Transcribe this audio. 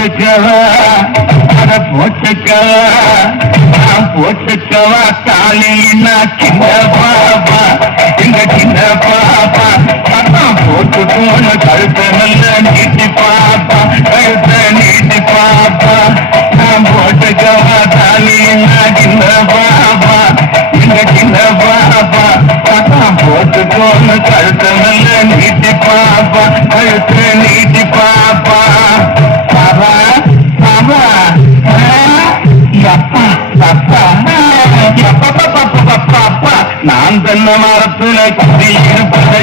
போட்டுக்கவா அத போட்டுக்கவா நான் போட்டுக்கவா தாலின்னா சின்ன பாப்பா எங்க சின்ன பாப்பா அதான் போட்டுக்கோன்னு கழுத்த நல்ல நீட்டி பாப்பா கழுத்த நீட்டி பாப்பா நான் போட்டுக்கவா தாலின்னா சின்ன பாப்பா எங்க சின்ன பாப்பா அதான் போட்டுக்கோன்னு கழுத்த நல்ல நீட்டி பாப்பா கழுத்த நீட்டி பாப்பா பாபா பாபா அப்பா அப்பா அப்பா நான் தன்ன மரத்துல குடி இருப்பதை